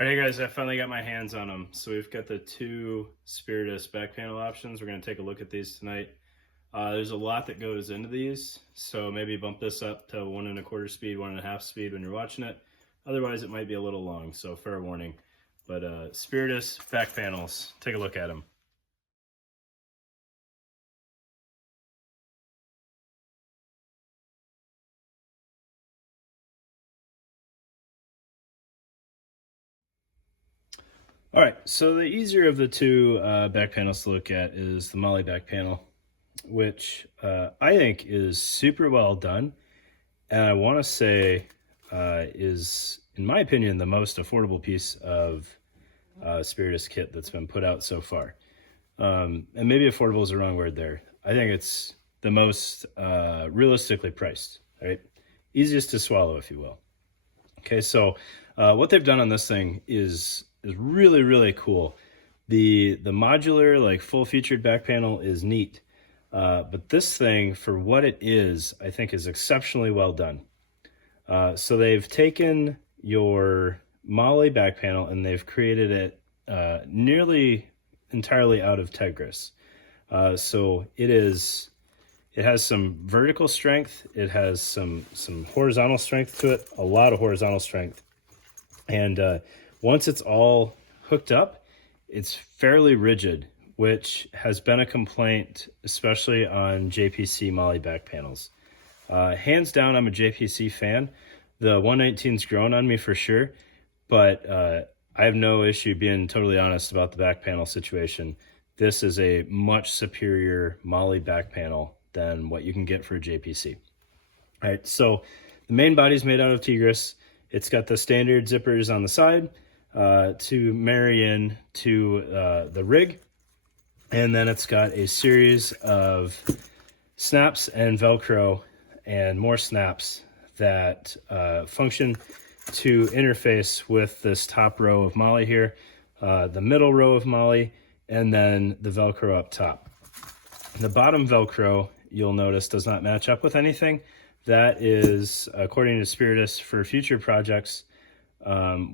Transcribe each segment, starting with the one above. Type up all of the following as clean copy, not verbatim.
All right, guys, I finally got my hands on them. So we've got the two Spiritus back panel options. We're going to take a look at these tonight. There's a lot that goes into these, so maybe bump this up to 1.25 speed, 1.5 speed when you're watching it. Otherwise, it might be a little long, so fair warning. But Spiritus back panels, take a look at them. All right, so the easier of the two back panels to look at is the Molle back panel, which I think is super well done. And I want to say is, in my opinion, the most affordable piece of Spiritus kit that's been put out so far. And maybe affordable is the wrong word there. I think it's the most realistically priced, right? Easiest to swallow, if you will. Okay, so what they've done on this thing is really, really cool. The modular, like full featured back panel is neat. But this thing, for what it is, I think is exceptionally well done. So they've taken your Molle back panel and they've created it nearly entirely out of Tegris. So it has some vertical strength, it has some horizontal strength to it, a lot of horizontal strength. And once it's all hooked up, it's fairly rigid, which has been a complaint, especially on JPC Molle back panels. Hands down, I'm a JPC fan. The 119's grown on me for sure, but I have no issue being totally honest about the back panel situation. This is a much superior Molle back panel than what you can get for a JPC. All right, so the main body's made out of Tigris. It's got the standard zippers on the side to marry in to the rig. And then it's got a series of snaps and Velcro and more snaps that function to interface with this top row of Molle here, the middle row of Molle, and then the Velcro up top. The bottom Velcro, you'll notice, does not match up with anything. That is, according to Spiritus, for future projects,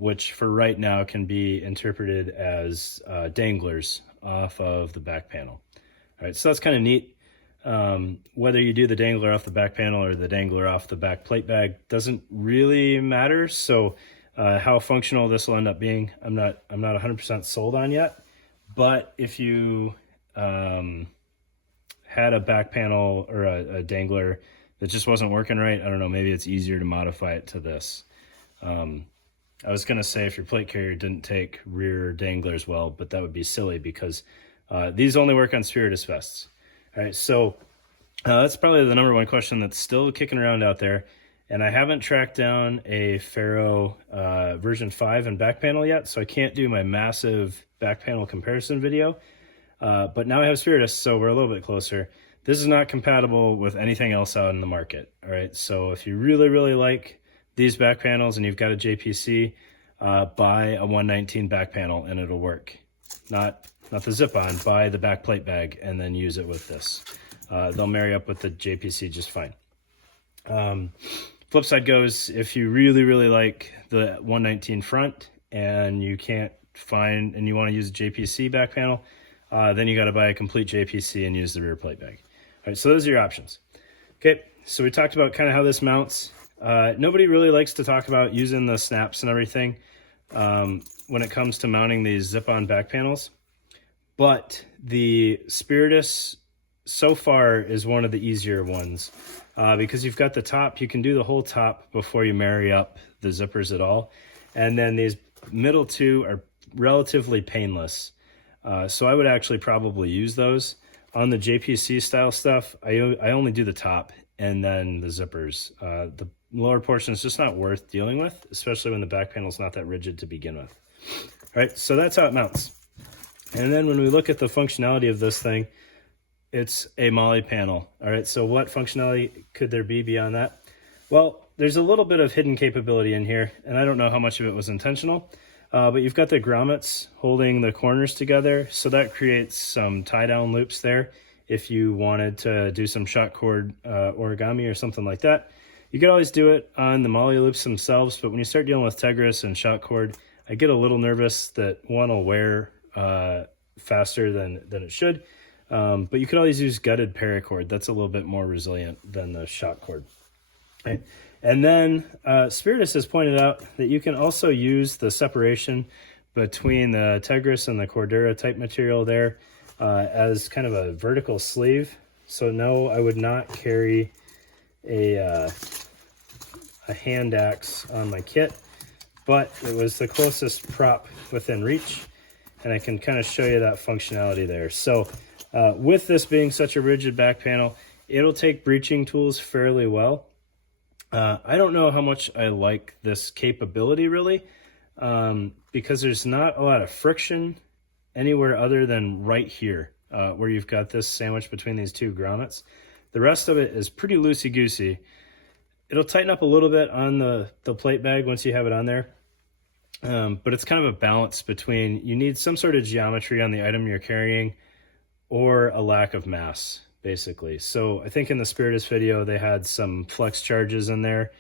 which for right now can be interpreted as danglers off of the back panel. All right, so that's kind of neat. Whether you do the dangler off the back panel or the dangler off the back plate bag doesn't really matter. So how functional this will end up being, I'm not 100% sold on yet. But if you had a back panel or a dangler that just wasn't working right, I don't know, maybe it's easier to modify it to this. I was going to say if your plate carrier didn't take rear danglers well, but that would be silly because these only work on Spiritus vests. All right, so that's probably the number one question that's still kicking around out there. And I haven't tracked down a Faro version 5 and back panel yet, so I can't do my massive back panel comparison video. But now I have Spiritus, so we're a little bit closer. This is not compatible with anything else out in the market. All right, so if you really, really like these back panels and you've got a JPC, buy a 119 back panel and it'll work. Not the zip-on, buy the back plate bag and then use it with this. They'll marry up with the JPC just fine. Flip side goes, if you really, really like the 119 front and you can't find, and you want to use a JPC back panel, then you got to buy a complete JPC and use the rear plate bag. All right, so those are your options. Okay, so we talked about kind of how this mounts. Nobody really likes to talk about using the snaps and everything when it comes to mounting these zip-on back panels. But the Spiritus so far is one of the easier ones because you've got the top. You can do the whole top before you marry up the zippers at all. And then these middle two are relatively painless. So I would actually probably use those. On the JPC style stuff, I only do the top and then the zippers. The lower portion is just not worth dealing with, especially when the back panel is not that rigid to begin with. All right, so that's how it mounts. And then when we look at the functionality of this thing, it's a Molle panel. All right, so what functionality could there be beyond that? Well, there's a little bit of hidden capability in here, and I don't know how much of it was intentional, but you've got the grommets holding the corners together, so that creates some tie-down loops there. If you wanted to do some shot cord origami or something like that, you could always do it on the Molle loops themselves, but when you start dealing with Tegris and shot cord, I get a little nervous that one will wear faster than it should. But you could always use gutted paracord. That's a little bit more resilient than the shock cord. Okay. And then Spiritus has pointed out that you can also use the separation between the Tegris and the Cordura type material there as kind of a vertical sleeve. So no, I would not carry a hand axe on my kit, but it was the closest prop within reach, and I can kind of show you that functionality there. So with this being such a rigid back panel, it'll take breaching tools fairly well. I don't know how much I like this capability really, because there's not a lot of friction anywhere other than right here, where you've got this sandwich between these two grommets. The rest of it is pretty loosey-goosey. It'll tighten up a little bit on the plate bag once you have it on there, but it's kind of a balance between you need some sort of geometry on the item you're carrying or a lack of mass, basically. So I think in the Spiritus video, they had some flex charges in there.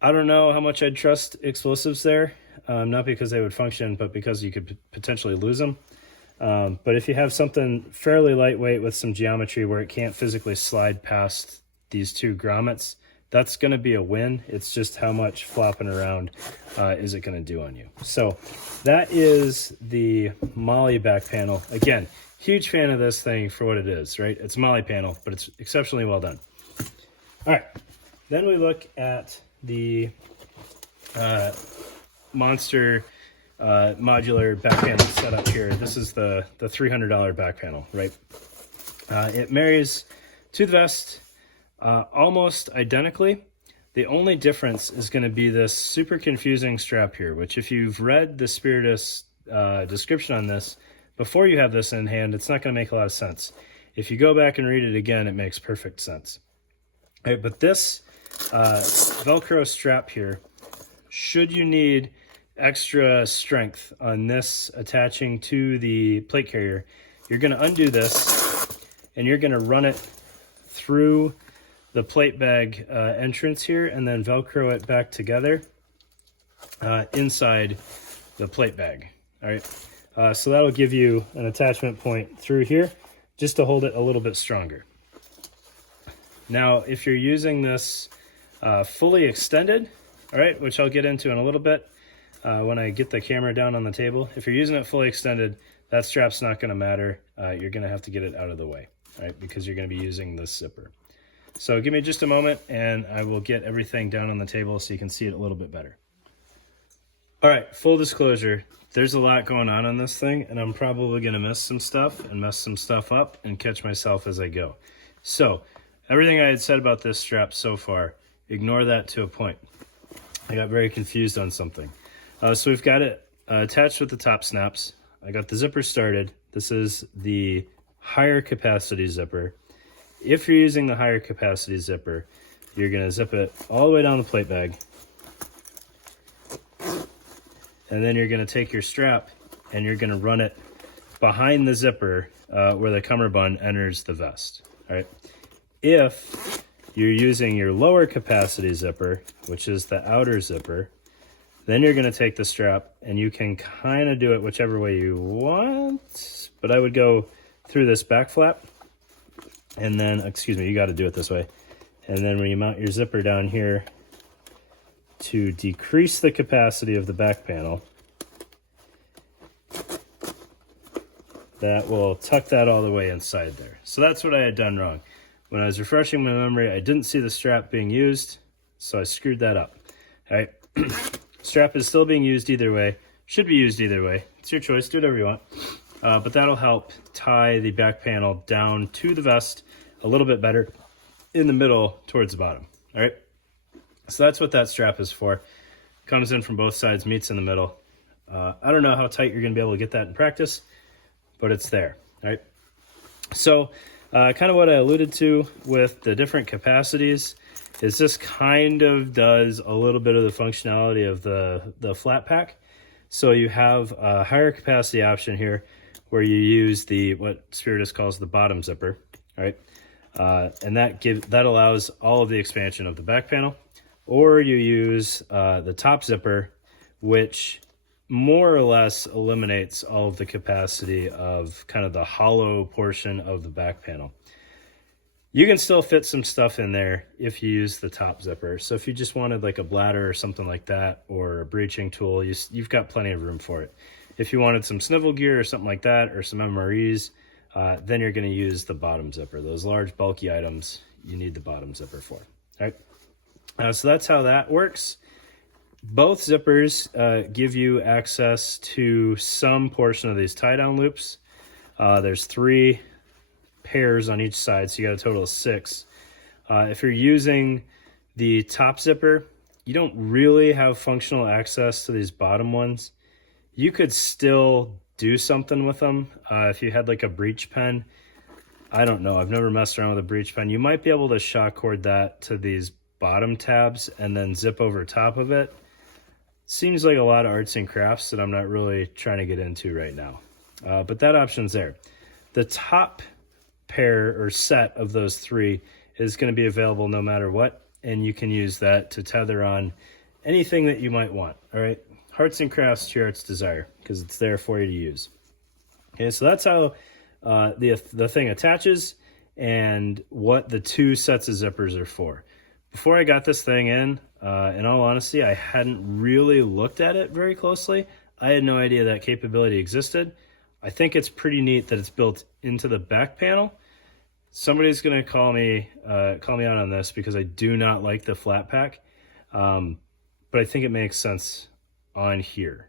I don't know how much I'd trust explosives there, not because they would function, but because you could potentially lose them. But if you have something fairly lightweight with some geometry where it can't physically slide past these two grommets, that's going to be a win. It's just how much flopping around is it going to do on you. So that is the Molle back panel. Again, huge fan of this thing for what it is, right? It's a Molle panel, but it's exceptionally well done. All right, then we look at the Monster modular back panel setup here. This is the $300 back panel, right? It marries to the vest almost identically. The only difference is going to be this super confusing strap here, which if you've read the Spiritus description on this before you have this in hand, it's not going to make a lot of sense. If you go back and read it again, it makes perfect sense. All right, but this Velcro strap here, should you need extra strength on this attaching to the plate carrier, you're going to undo this and you're going to run it through the plate bag entrance here and then Velcro it back together inside the plate bag. All right, so that'll give you an attachment point through here just to hold it a little bit stronger. Now, if you're using this fully extended, all right, which I'll get into in a little bit when I get the camera down on the table, if you're using it fully extended, that strap's not going to matter. You're going to have to get it out of the way, right, because you're going to be using this zipper. So give me just a moment and I will get everything down on the table so you can see it a little bit better. All right, full disclosure, there's a lot going on this thing and I'm probably going to miss some stuff and mess some stuff up and catch myself as I go. So everything I had said about this strap so far, ignore that to a point. I got very confused on something. So we've got it attached with the top snaps. I got the zipper started. This is the higher capacity zipper. If you're using the higher capacity zipper, you're going to zip it all the way down the plate bag. And then you're going to take your strap and you're going to run it behind the zipper where the cummerbund enters the vest. All right. If you're using your lower capacity zipper, which is the outer zipper, then you're going to take the strap and you can kind of do it whichever way you want, but I would go through this back flap and then, excuse me, you got to do it this way. And then when you mount your zipper down here to decrease the capacity of the back panel, that will tuck that all the way inside there. So that's what I had done wrong. When I was refreshing my memory, I didn't see the strap being used, so I screwed that up. All right. Strap is still being used either way, should be used either way. It's your choice, do whatever you want. But that'll help tie the back panel down to the vest a little bit better in the middle towards the bottom. All right, so that's what that strap is for. Comes in from both sides, meets in the middle. I don't know how tight you're gonna be able to get that in practice, but it's there. All right, so kind of what I alluded to with the different capacities is this kind of does a little bit of the functionality of the flat pack. So you have a higher capacity option here where you use the what Spiritus calls the bottom zipper, right? And that allows all of the expansion of the back panel. Or you use the top zipper, which more or less eliminates all of the capacity of kind of the hollow portion of the back panel. You can still fit some stuff in there if you use the top zipper. So if you just wanted like a bladder or something like that, or a breeching tool, you've got plenty of room for it. If you wanted some snivel gear or something like that, or some MREs, then you're going to use the bottom zipper. Those large bulky items, you need the bottom zipper for. All right. So that's how that works. Both zippers give you access to some portion of these tie-down loops. There's 3 pairs on each side, so you got a total of 6. If you're using the top zipper, you don't really have functional access to these bottom ones. You could still do something with them. If you had like a breech pen, I don't know, I've never messed around with a breech pen. You might be able to shock cord that to these bottom tabs and then zip over top of it. Seems like a lot of arts and crafts that I'm not really trying to get into right now. But that option's there. The top pair or set of those 3 is going to be available no matter what, and you can use that to tether on anything that you might want. All right, hearts and crafts to your heart's desire, because it's there for you to use. Okay, so that's how the thing attaches and what the 2 sets of zippers are for. Before I got this thing in all honesty, I hadn't really looked at it very closely. I had no idea that capability existed. I think it's pretty neat that it's built into the back panel. Somebody's going to call me out on this because I do not like the flat pack, but I think it makes sense on here.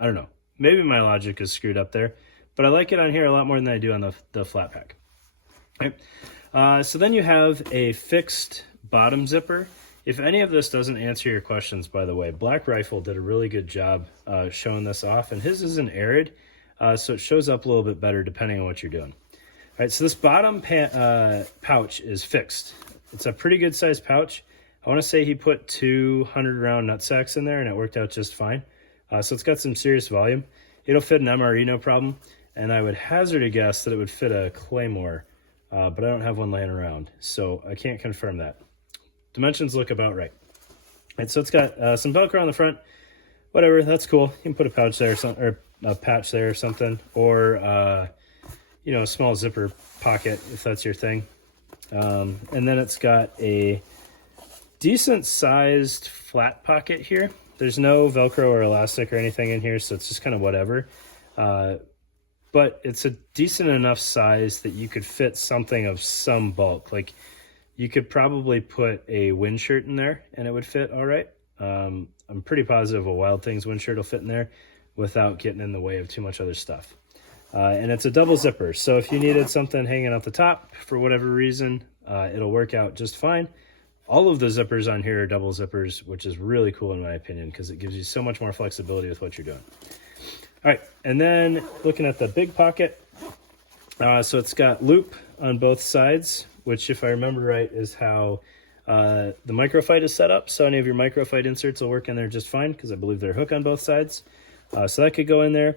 I don't know. Maybe my logic is screwed up there, but I like it on here a lot more than I do on the flat pack. Okay. So then you have a fixed bottom zipper. If any of this doesn't answer your questions, by the way, Black Rifle did a really good job showing this off, and his is an arid, so it shows up a little bit better depending on what you're doing. All right, so this bottom pouch is fixed. It's a pretty good sized pouch. I want to say he put 200 round nut sacks in there, and it worked out just fine. So it's got some serious volume. It'll fit an MRE no problem, and I would hazard a guess that it would fit a Claymore, but I don't have one laying around, so I can't confirm that. Dimensions look about right. All right, so it's got some Velcro on the front. Whatever, that's cool. You can put a pouch there or a patch there or something, or a small zipper pocket if that's your thing. And then it's got a decent sized flat pocket here. There's no Velcro or elastic or anything in here, so it's just kind of whatever. But it's a decent enough size that you could fit something of some bulk. Like, you could probably put a wind shirt in there and it would fit all right. I'm pretty positive a Wild Things wind shirt will fit in there without getting in the way of too much other stuff. And it's a double zipper, so if you needed something hanging out the top for whatever reason, it'll work out just fine. All of the zippers on here are double zippers, which is really cool in my opinion, because it gives you so much more flexibility with what you're doing. All right, and then looking at the big pocket, so it's got loop on both sides, which if I remember right is how the microfight is set up. So any of your microfight inserts will work in there just fine, because I believe they're hook on both sides. So that could go in there.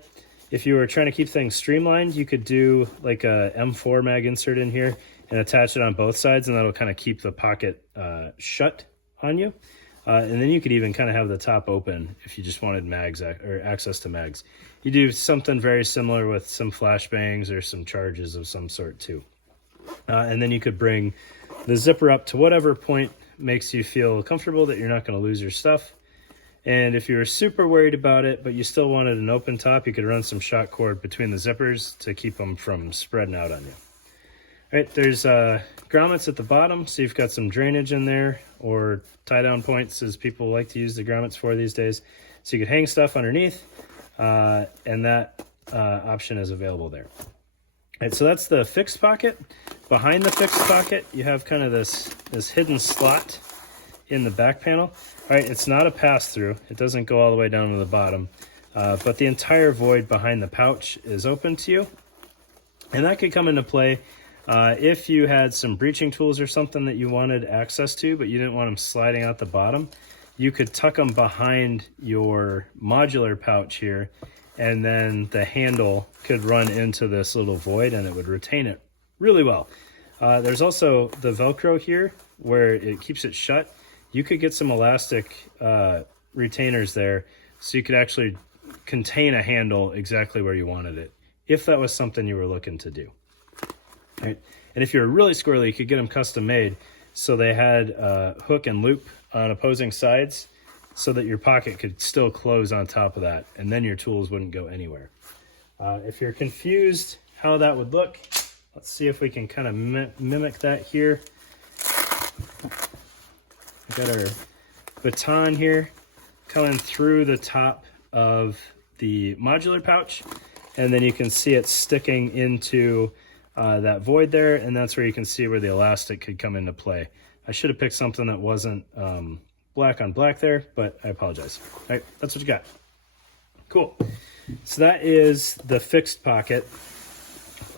If you were trying to keep things streamlined, you could do like a M4 mag insert in here and attach it on both sides, and that'll kind of keep the pocket shut on you. And then you could even kind of have the top open if you just wanted mags or access to mags. You do something very similar with some flashbangs or some charges of some sort too. And then you could bring the zipper up to whatever point makes you feel comfortable that you're not going to lose your stuff. And if you were super worried about it, but you still wanted an open top, you could run some shock cord between the zippers to keep them from spreading out on you. All right, there's grommets at the bottom, so you've got some drainage in there, or tie-down points as people like to use the grommets for these days. So you could hang stuff underneath, and that option is available there. All right, so that's the fixed pocket. Behind the fixed pocket, you have kind of this hidden slot in the back panel. All right, it's not a pass-through. It doesn't go all the way down to the bottom, but the entire void behind the pouch is open to you. And that could come into play if you had some breeching tools or something that you wanted access to, but you didn't want them sliding out the bottom. You could tuck them behind your modular pouch here, and then the handle could run into this little void and it would retain it really well. There's also the Velcro here where it keeps it shut. You could get some elastic retainers there so you could actually contain a handle exactly where you wanted it, if that was something you were looking to do. Right? And if you're really squirrely, you could get them custom made so they had hook and loop on opposing sides so that your pocket could still close on top of that, and then your tools wouldn't go anywhere. If you're confused how that would look, let's see if we can kind of mimic that here. We've got our baton here coming through the top of the modular pouch, and then you can see it sticking into that void there, and that's where you can see where the elastic could come into play. I should have picked something that wasn't black on black there, but I apologize. All right, that's what you got. Cool. So that is the fixed pocket.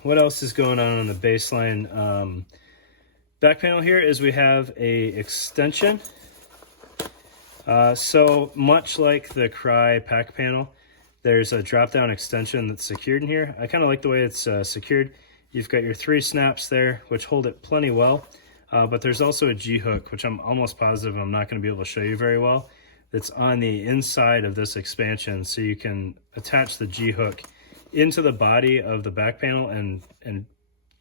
What else is going on the baseline back panel here is we have a extension. So much like the Cry pack panel, there's a drop-down extension that's secured in here. I kind of like the way it's secured. You've got your 3 snaps there, which hold it plenty well. But there's also a G-hook, which I'm almost positive I'm not going to be able to show you very well. That's on the inside of this expansion, so you can attach the G-hook into the body of the back panel and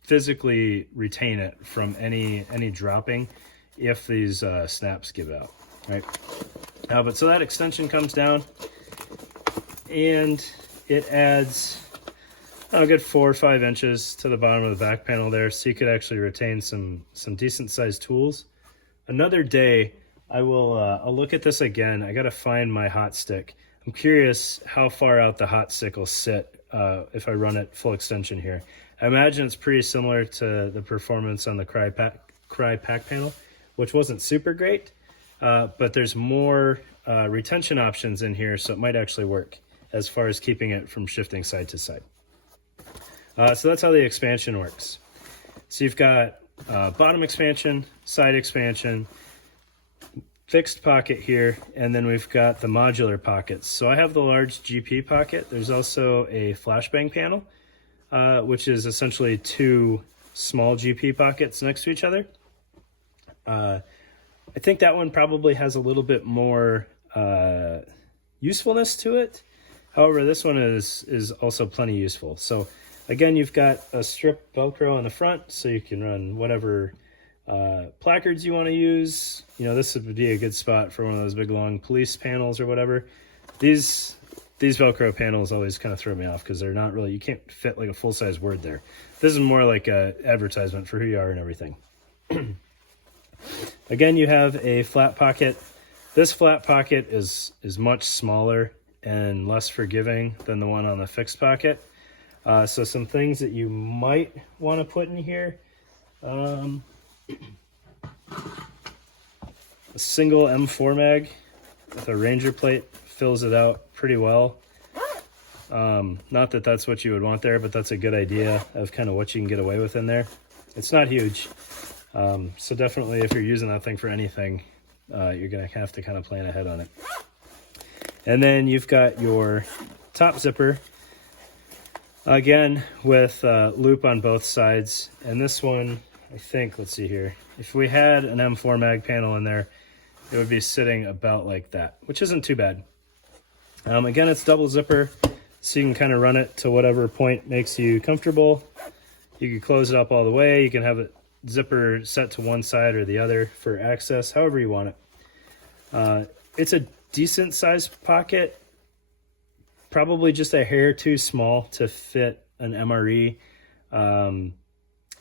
physically retain it from any dropping if these snaps give out, right? But so that extension comes down, and it adds a good 4 or 5 inches to the bottom of the back panel there, so you could actually retain some decent sized tools. Another day, I'll look at this again. I got to find my hot stick. I'm curious how far out the hot stick will sit if I run it full extension here. I imagine it's pretty similar to the performance on the Cry pack panel, which wasn't super great, but there's more retention options in here, so it might actually work as far as keeping it from shifting side to side. So that's how the expansion works. So you've got bottom expansion, side expansion, fixed pocket here, and then we've got the modular pockets. So I have the large GP pocket. There's also a flashbang panel, which is essentially 2 small GP pockets next to each other. I think that one probably has a little bit more usefulness to it. However, this one is also plenty useful. So again, you've got a strip Velcro on the front, so you can run whatever placards you want to use. You know, this would be a good spot for one of those big long police panels or whatever. These Velcro panels always kind of throw me off because they're not really, you can't fit like a full-size word there. This is more like a advertisement for who you are and everything. Again, you have a flat pocket. This flat pocket is much smaller and less forgiving than the one on the fixed pocket. So some things that you might want to put in here. A single M4 mag with a Ranger plate fills it out pretty well. Not that that's what you would want there, but that's a good idea of kind of what you can get away with in there. It's not huge. So definitely if you're using that thing for anything, you're going to have to kind of plan ahead on it. And then you've got your top zipper, again with loop on both sides. And this one, I think, let's see here, if we had an M4 mag panel in there, it would be sitting about like that, which isn't too bad. Again, it's double zipper, so you can kind of run it to whatever point makes you comfortable. You can close it up all the way. You can have it zipper set to one side or the other for access, however you want it. It's a decent sized pocket, probably just a hair too small to fit an MRE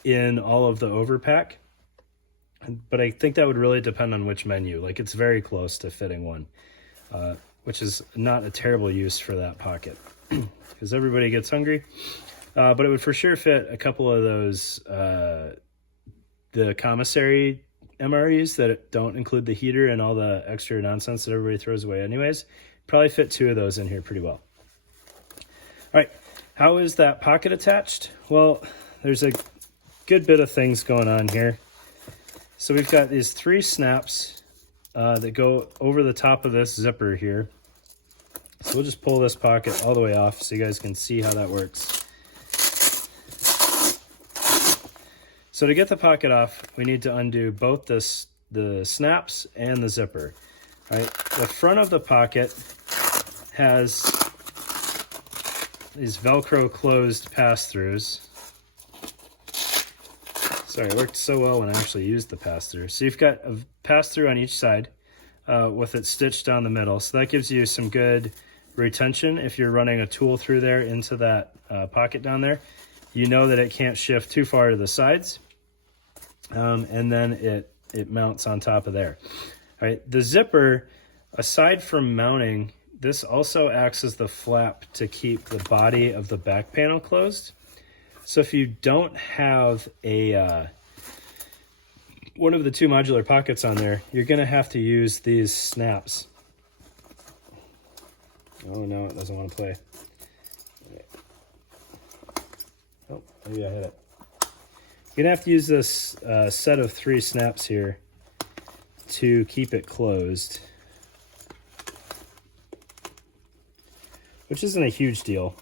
in all of the overpack. But I think that would really depend on which menu. Like, it's very close to fitting one, which is not a terrible use for that pocket because everybody gets hungry. But it would for sure fit a couple of those, the commissary MREs that don't include the heater and all the extra nonsense that everybody throws away anyways. Probably fit 2 of those in here pretty well. All right, how is that pocket attached? Well, there's a good bit of things going on here. So we've got these 3 snaps that go over the top of this zipper here. So we'll just pull this pocket all the way off so you guys can see how that works. So to get the pocket off, we need to undo both the snaps and the zipper. Right? The front of the pocket has these Velcro closed pass-throughs. Sorry, it worked so well when I actually used the pass-through. So you've got a pass-through on each side with it stitched down the middle. So that gives you some good retention if you're running a tool through there into that pocket down there. You know that it can't shift too far to the sides. And then it mounts on top of there. All right, the zipper, aside from mounting, this also acts as the flap to keep the body of the back panel closed. So if you don't have a one of the two modular pockets on there, you're going to have to use these snaps. Oh no, it doesn't want to play. Oh, maybe I hit it. You're going to have to use this set of 3 snaps here to keep it closed, which isn't a huge deal.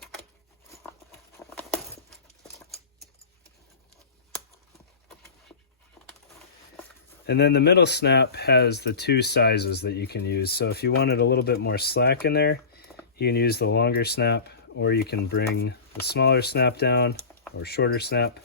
And then the middle snap has the 2 sizes that you can use. So if you wanted a little bit more slack in there, you can use the longer snap, or you can bring the smaller snap down or shorter snap.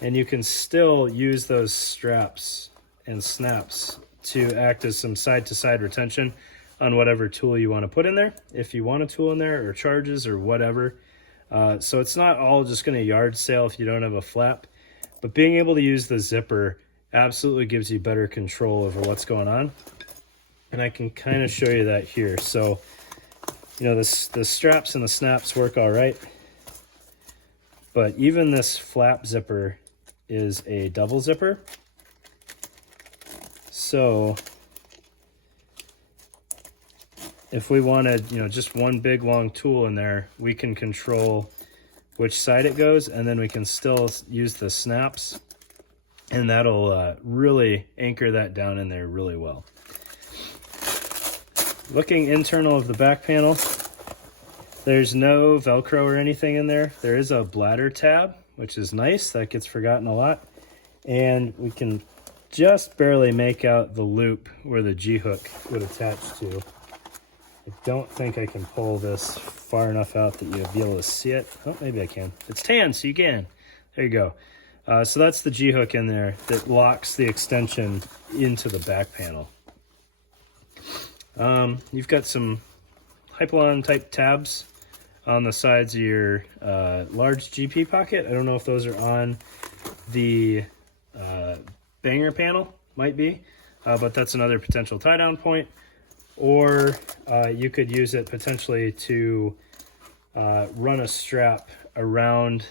And you can still use those straps and snaps to act as some side-to-side retention on whatever tool you want to put in there, if you want a tool in there, or charges, or whatever. So it's not all just going to yard sale if you don't have a flap. But being able to use the zipper absolutely gives you better control over what's going on. And I can kind of show you that here. So, you know, the straps and the snaps work all right. But even this flap zipper is a double zipper. So if we wanted, you know, just one big long tool in there, we can control which side it goes, and then we can still use the snaps, and that'll really anchor that down in there really well. Looking internal of the back panel, there's no Velcro or anything in there. There is a bladder tab, which is nice. That gets forgotten a lot. And we can just barely make out the loop where the G-hook would attach to. I don't think I can pull this far enough out that you'll be able to see it. Oh, maybe I can. It's tan, so you can. There you go. So that's the G-hook in there that locks the extension into the back panel. You've got some Hypalon type tabs on the sides of your large GP pocket. I don't know if those are on the banger panel, might be, but that's another potential tie down point. Or you could use it potentially to run a strap around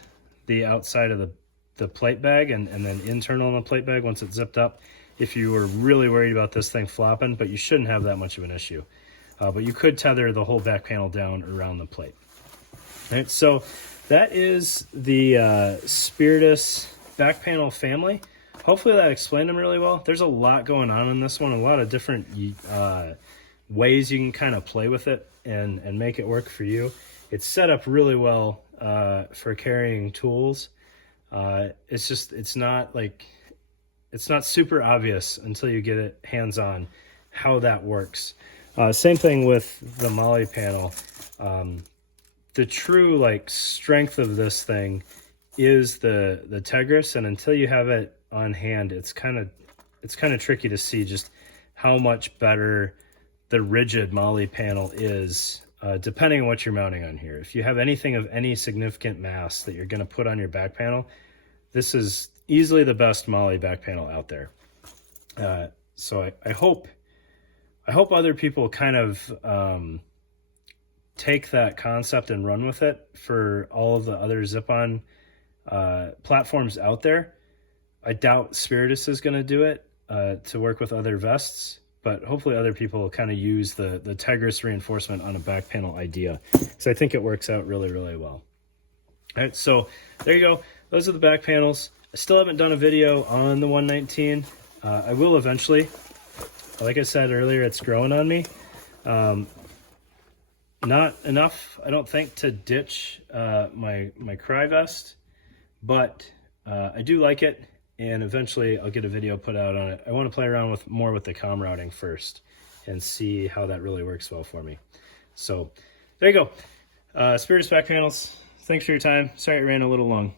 the outside of the plate bag and then internal in the plate bag once it's zipped up, if you were really worried about this thing flopping, but you shouldn't have that much of an issue. But you could tether the whole back panel down around the plate. All right, so that is the Spiritus back panel family. Hopefully that explained them really well. There's a lot going on in this one, a lot of different ways you can kind of play with it and make it work for you. It's set up really well for carrying tools. It's not super obvious until you get it hands-on how that works. Same thing with the Molle panel. The true strength of this thing is the Tegris, and until you have it on hand, it's kind of tricky to see just how much better the rigid Molle panel is, depending on what you're mounting on here. If you have anything of any significant mass that you're going to put on your back panel, this is easily the best Molle back panel out there. So I hope other people kind of take that concept and run with it for all of the other zip-on platforms out there. I doubt Spiritus is going to do it to work with other vests, but hopefully other people will kind of use the Tegris reinforcement on a back panel idea, because I think it works out really, really well. All right, so there you go. Those are the back panels. I still haven't done a video on the 119. I will eventually. Like I said earlier, it's growing on me. Not enough, I don't think, to ditch my Cry vest, but I do like it, and eventually I'll get a video put out on it. I want to play around more with the comm routing first and see how that really works well for me. So there you go. Spiritus back panels. Thanks for your time. Sorry it ran a little long.